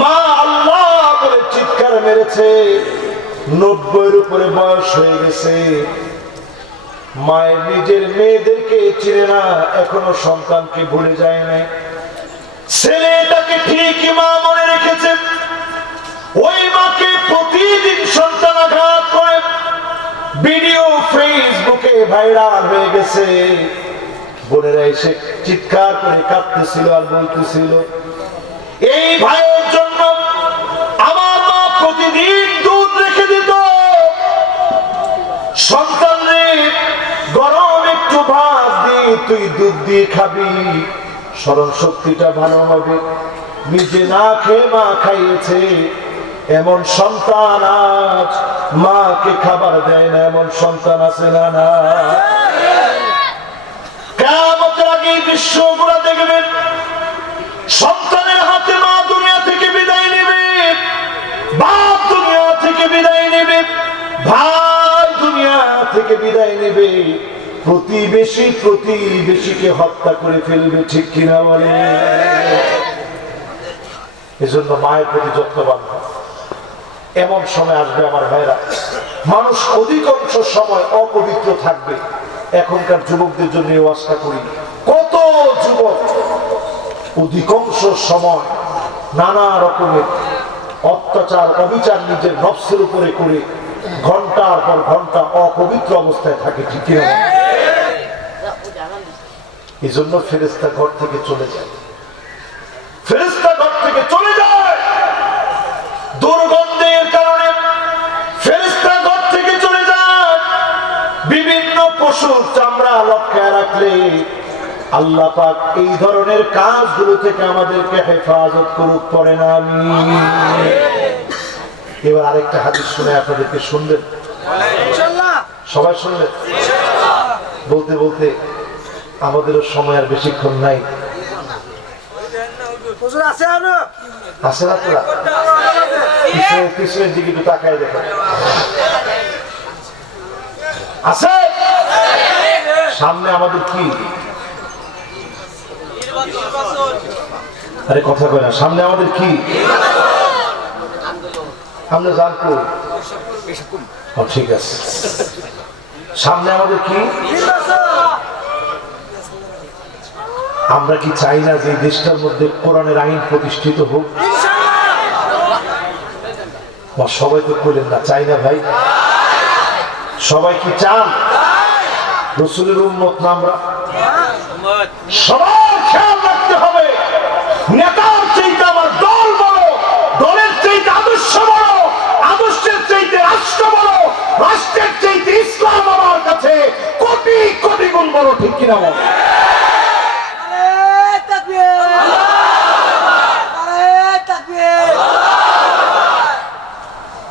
মা আল্লাহ বলে চিৎকার মেরেছে। 90-এর উপরে বয়স হয়ে গেছে। মায়ের নিজের মেয়েদেরকে চিনে না, এখনো সন্তানকে ভুলে যায় নাই। ছেলেটাকে ঠিকই মা মনে রেখেছে। ওই মাকে প্রতিদিন সন্তান আঘাত করে ভিডিও ফেসবুকে ভাইরাল হয়ে গেছে। বোনেরা এসে চিৎকার করে কাঁদতেছিল আর বলতেছিল, এই ভাইয়ের জন্য আমার মা প্রতিদিন দুধ রেখে দিত। সন্তানরে গরম একটু ভাত দিয়ে তুই দুধ দিয়ে খাবি, স্মরণ শক্তিটা ভালো হবে। নিজে না খেয়ে মা খাইয়েছে, এমন সন্তান আজ মাকে খাবার দেয় না, এমন সন্তান আছে না? না, কিয়ামতের আগে দৃশ্যগুলো দেখবেন। সন্তানের হাতে মা দুনিয়া থেকে বিদায় নেবে, বাপ দুনিয়া থেকে বিদায় নেবে, ভাই দুনিয়া থেকে বিদায় নেবে, প্রতিবেশীকে হত্যা করে ফেলবে। ঠিক কিনা বলে? এজন্য মায়ের প্রতি যত্নবান। এমন সময় আসবে আমার ভাইরা, মানুষ অধিকাংশ সময় অপবিত্র থাকবে। এখনকার যুবকদের জন্য এই ওয়াজটা করি। কত যুবক অধিকাংশ সময় নানা রকমের অত্যাচার অবিচার নিজের নফসের উপরে করে ঘন্টার পর ঘন্টা অপবিত্র অবস্থায় থাকে। ঠিক কিনা? এই জন্য ফেরেশতা ঘর থেকে চলে যায়। ফেরেশতা ঘর থেকে চলে যায় দুর্গন্ধের কারণে। ফেরেশতা ঘর থেকে চলে যায়। বিভিন্ন পশুর চামড়া লটকায় রাখলে আল্লাহ পাক এই ধরনের কাজগুলো থেকে আমাদেরকে হেফাজত করুক, পড়ে না আমিন। এবার আরেকটা হাদিস শুনে আপনাদেরকে শুনবেন, সবাই শুনবেন। বলতে বলতে আমাদেরও সময় আর বেশিক্ষণ নাই। আছে না? তোরা পিছনের দিকে একটু তাকায় দেখেন, আছে? সামনে আমাদের কি? আরে কথা কয় না। সামনে আমাদের কি? আমরা জানবো। ঠিক আছে, সামনে আমাদের কি? আমরা কি চাই না যে দেশটার মধ্যে কোরআনের আইন প্রতিষ্ঠিত হোক? সবাই তো বলেন না, চাই না ভাই? সবাই কি চান? রাসূলের উম্মত না আমরা? সবার খেয়াল রাখতে হবে, নেতার চাইতে আমার দল বড়, দলের চাইতে আদর্শ বড়, আদর্শের চাইতে রাষ্ট্র বড়, রাষ্ট্রের চাইতে ইসলাম আমার কাছে কোটি কোটি গুণ বড়। ঠিক কিনা বল?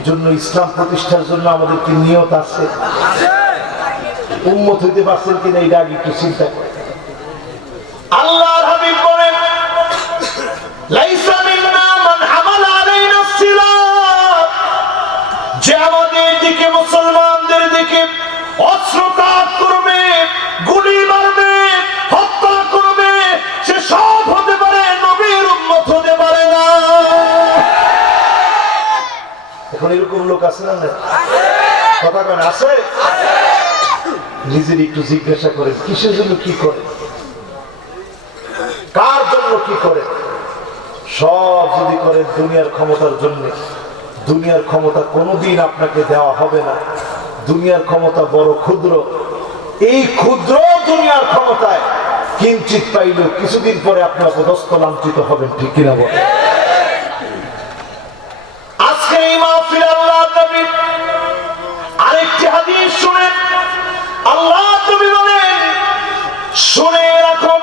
এজন্য ইসলাম প্রতিষ্ঠার জন্য আমাদেরকে নিয়ত আছে। উম্মত হইতে পারছেন কিনা এটা আগে একটু চিন্তা করে। আল্লাহর হাবিব বলেন, লাইসা মিন্না মান হামালা আলাইনা সিলাহ, যে আমাদের দিকে, মুসলমানদের দিকে অস্ত্রপাত করবে, গুলি মারবে, হত্যা করবে, সে সব হতে পারে, নবীর উম্মত হতে পারে না। এখন এরকম লোক আছে না? কথা কেন আছে? নিজের একটু জিজ্ঞাসা করে, কিসের জন্য কি করে, কার জন্য কি করে? সব যদি করে দুনিয়ার ক্ষমতার জন্য, দুনিয়ার ক্ষমতা কোনোদিন আপনাকে দেওয়া হবে না। দুনিয়ার ক্ষমতা বড় ক্ষুদ্র। এই ক্ষুদ্র দুনিয়ার ক্ষমতায় কিঞ্চিত পাইলেও কিছুদিন পরে আপনি অপদস্থ লাঞ্ছিত হবেন। ঠিক কিনা বলেন? আজকে এই মাহফিলে আল্লাহর নবী আরেকটি হাদিস শুনেন। আল্লাহর নবী বলেন, শুনে রাখো,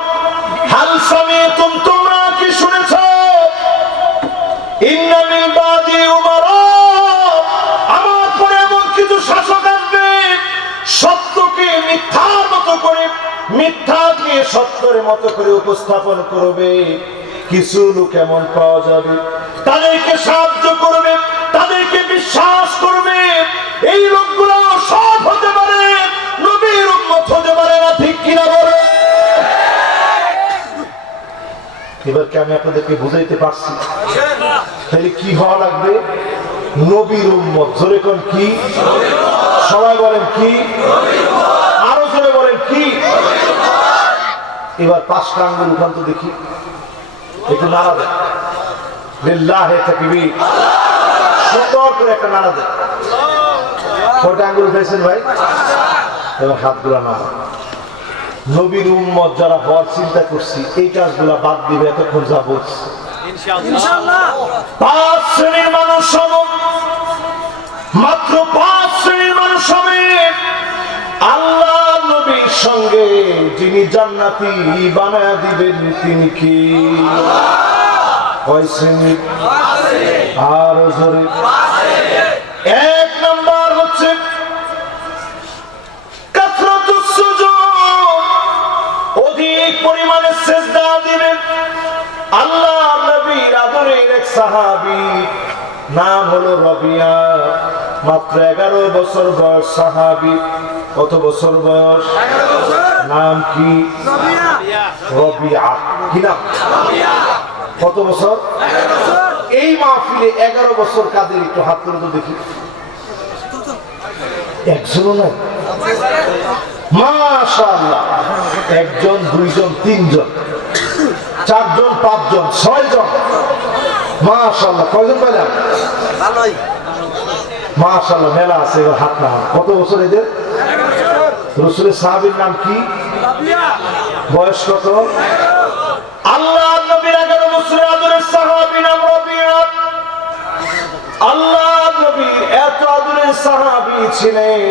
হাল সামিতুম, তোমরা কি শুনেছ? ইন্না মিন বাদি উমারা, আমার পরে এমন কিছু শাসক আসবে, সত্যকে মিথ্যার মতো করে, মিথ্যাকে সত্যের মতো করে উপস্থাপন করবে। কিছু লোক এমন পাওয়া যাবে, তাদেরকে সাহায্য করবে, তাদেরকে বিশ্বাস করবে। এই লোকগুলো সব হতে পারে, নবীর উম্মত হতে পারে না। ঠিক কিনা বলে? এবার কি আমি আপনাদেরকে বুঝাইতে পারছি? তাহলে কি হওয়া লাগবে? নবীর উম্মত। জোরে কোন কি? সবাই বলেন কি? আরো জোরে বলেন কি? এবার 5টা আঙ্গুল উঠান তো দেখি, একটু নাড়া দেয়। লিল্লাহি তাকবীর। সুন্দর করে একটা নাড়া দেয়। কয়টা আঙ্গুল উঠাইছেন ভাই? এবার হাতগুলা নাড়া। নবীর উম্মত যারা হওয়ার চিন্তা করছি এই কাজগুলা বাদ দিবে এতক্ষণ যা বলছি ইনশাআল্লাহ। 5 শ্রেণীর মানুষ হবে, মাত্র 5 শ্রেণীর মানুষ হবে আল্লাহ নবীর সঙ্গে যিনি জান্নাতি বানায়া দিবেন তিনি কি? কয় শ্রেণী? আর জোরে। 1 নাম্বার হচ্ছে কাসরাতুস সুজুদ, অধিক পরিমাণে সিজদা দিবেন। আল্লাহ নবীর আদরের এক সাহাবী, নাম হলো রবিয়া, মাত্র 11 বছর বয়স সাহাবী। কত বছর বয়স? 11 বছর। নাম কি? রবিয়া। কি নাম? কত বছর? 11 বছর। এই মাহফিলে 11 বছর কাদের একটু হাত তুলে তো দেখি। একজনও নাই? মাশাআল্লাহ। 1 জন, 2 জন, 3 জন, 4 জন, 5 জন, 6 জন। মাশাআল্লাহ। কয়জন পেলাম? ভালোই। মাশাআল্লাহ, মেলা আছে। এবার হাত না। কত বছর এদের? 11 বছর। রাসূলের সাহাবীর নাম কি? রবিয়া। বয়স কত? আল্লাহ নবীর 11 বছরের আদরের সাহাবী নাম রবিয়া। আল্লাহ নবীর এত আদরের সাহাবী ছিলেন,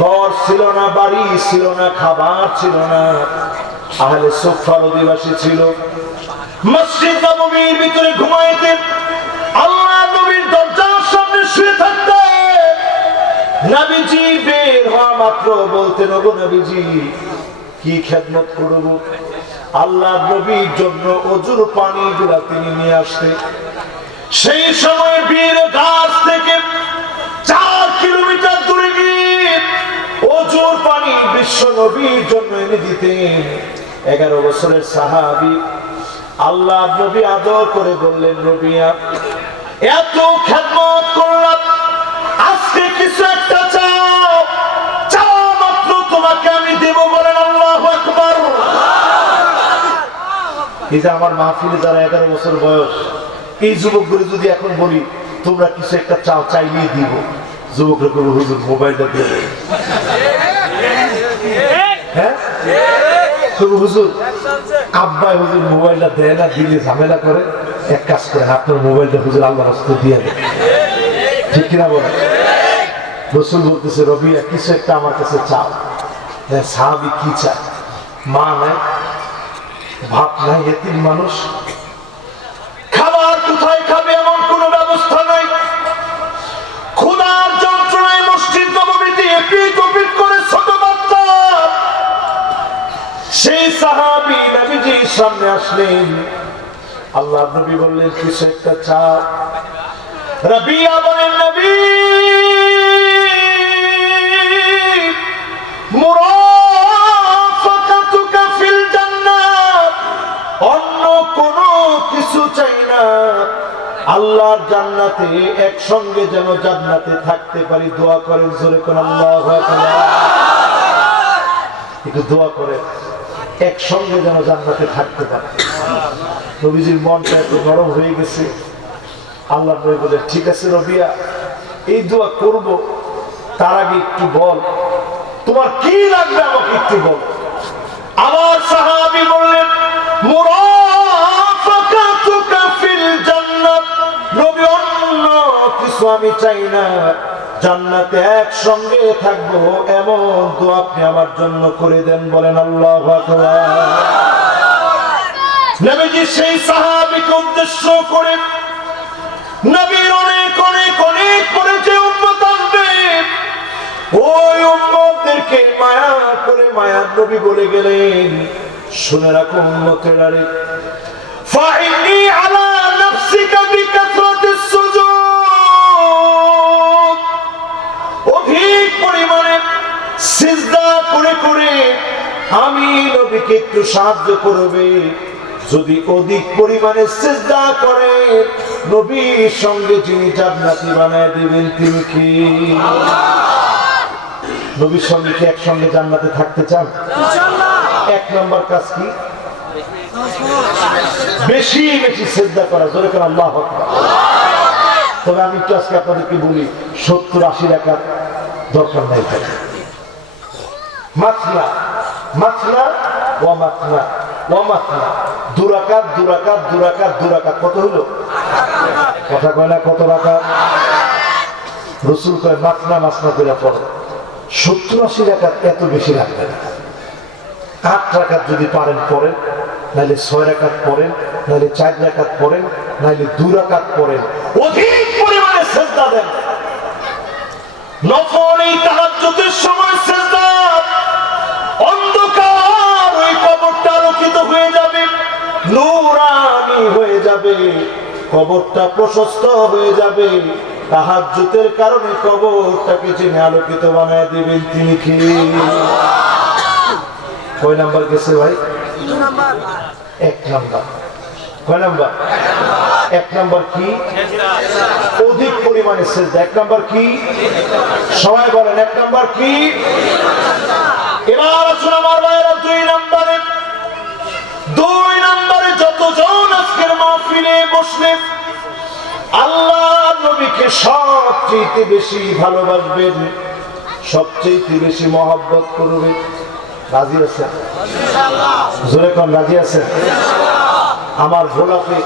ঘর ছিল না, বাড়ি ছিল না, খাবার ছিল না, আহলে সুফার অধিবাসী ছিল। মসজিদ নববীর ভিতরে ঘুমাইতেন, আল্লাহ নবীর দরজার সামনে শুয়ে থাকতেন। নবীজি বের হওয়া মাত্র বলতেন, ওগো নবীজি কি খেদমত করব? আল্লাহ নবীর জন্য ওজুর পানিগুলা তিনি নিয়ে আসতেন। সেই সময় বীর গাছ থেকে 4 কিলোমিটার দূরে গিয়ে ওজুর পানি বিশ্ব নবীর জন্য এনে দিতেন। 11 বছরের সাহাবী। আল্লাহ নবী আদর করে বললেন, রবিয়া এত খেদমত করলাম, আজকে কিছু একটা চাও, চাও মাত্র তোমাকে আমি দেব। বলেন আল্লাহু আকবার। এই যে আমার মাহফিলে যারা 11 বছর বয়স, এই যুবকগুলো যদি এখন বলি তোমরা কিছু একটা চাও, চাইলেই দিব, যুবকরা করবো হুজুর মোবাইলটা দিয়ে। হ্যাঁ হুজুর, আব্বাই হুজুর মোবাইলটা দেয় না, দিলে ঝামেলা করে। এক কাজ করে আপনার মোবাইলটা হুজুর আল্লাহ রাস্তায় দিয়ে দেয়। ঠিক কিনা বলেন? রাসূল বলতেছে, রবিয়া কিছু একটা আমার কাছে চাও। সাহাবী কি চায়? মা নাই, ভাত নাই, এতিম মানুষ, খাবার কোথায় খাবে এমন কোন ব্যবস্থা নাই, ক্ষুধার যন্ত্রণায় মসজিদ নববীতে এপিট ওপিট করে ছোট বাচ্চা। সেই সাহাবী নবীজির সামনে আসলেন। আল্লাহ নবী বললেন, কিছু একটা চাও। রবিয়া বলেন, নবী মুরাফাকাতুকা ফিল জান্নাত, অন্য কোন কিছু চাই না, আল্লাহর জান্নাতে একসঙ্গে যেন জান্নাতে থাকতে পারি। দোয়া করেন জোরে কোন আল্লাহু আকবার। একটু দোয়া করেন একসঙ্গে যেন জান্নাতে থাকতে পারে। নবীজির মনটা এত নরম হয়ে গেছে। আল্লাহ নবী বলে, ঠিক আছে রবিয়া, এই দোয়া করব, তার আগে একটু বল তোমার কি লাগবে, আমাকে একটু বল। আমার সাহাবী বললেন, মুরাফাকাতুকা ফিল জান্নাত, নবী অন্য কিছু আমি চাই না, জান্নাতে একসঙ্গে থাকবো এমন দোয়া আপনি আমার জন্য করে দেন। বলেন আল্লাহু আকবার। নবীজি সেই সাহাবীকে উদ্দেশ্য করে, নবীর অনেক অনেক অনেক পরে যে উম্মত আসবে, ওই উম্মতদেরকে মায়া করে মায়ার নবী বলে গেলেন, শুনে রাখো উম্মতেরা রে, ফাইন্নী আলা নাফসিকা বিকাসরাতিস সুজুদ, অধিক পরিমাণে সিজদা করে করে আমি নবীকে একটু সাহায্য করবে। যদি অধিক পরিমাণে সিজদা করে নবীর সঙ্গে যিনি জান্নাতি বানায় দিবেন তিনি কি? নবীর সঙ্গে কি একসঙ্গে জান্নাতে থাকতে চান? এক নম্বর কাজ কি? বেশি বেশি সিজদা করা, জোরে করে আল্লাহু আকবার। তবে আমি একটু আজকে আপনাদেরকে বলি, 70-80 রাকাত দরকার নাই। মাসনা মাসনা ওয়া মাসনা ওয়া মাসনা, 2 রাকাত 2 রাকাত 2 রাকাত 2 রাকাত, কত হলো? কথা কয় না, কত রাকাত? রাসূল কয় মাসনা মাসনা করে পড়ো। 70-80 রাকাত এত বেশি লাগবে না। 8 রাকাত যদি পারেন পড়েন, নাহলে 6 রাকাত পড়েন, নাহলে 4 রাকাত পড়েন, নাহলে 2 রাকাত পড়েন। অধিক পরিমাণে সিজদা দেন। নফল এই তাহাজ্জুদের সময় সিজদা, অন্ধকার ওই কবরটা আলোকিত হয়ে যাবে, নূরানি হয়ে যাবে, কবরটা প্রশস্ত হয়ে যাবে। তাহাজ্জুদের কারণে কবরটাকে যিনি আলোকিত বানায় দিবেন তিনি কি? কয় নাম্বার গেছে ভাই? 1 নাম্বার। কয় নাম্বার? 1 নাম্বার কি? অধিক পরিমাণে সিজদা। 1 নাম্বার কি? সবাই বলেন 1 নাম্বার কি? এবার আসুন আমার ভাইয়েরা 2 নাম্বারে। 2 নাম্বারে যতজন আজকের মাহফিলে বসলেন আল্লাহ নবীকে সবচেয়ে বেশি ভালোবাসবেন, সবচেয়ে বেশি মহব্বত করবেন, রাজি আছেন? জোরে কোন রাজি আছেন? আমার গোলাপে